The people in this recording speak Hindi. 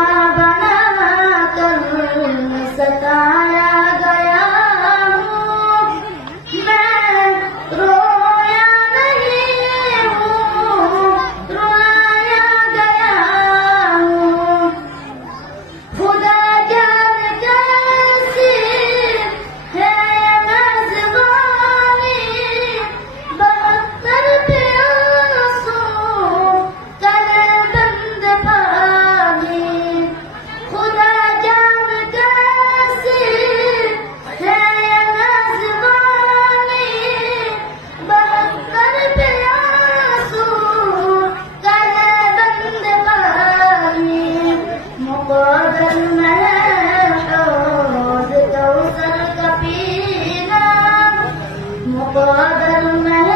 माँ बना कर सताया गया हूँ, मैं रोया नहीं हूँ, रुलाया गया हूँ। खुदा जान कैसी है मेज़बानी, बख्तर पे आंसू करे बंद पानी। खुदा जान कैसी है मेज़बानी, बख्तर पे आंसू करे बंद पानी। मुक़द्दर में हौज़ कौसर का पीना, मुक़द्दर में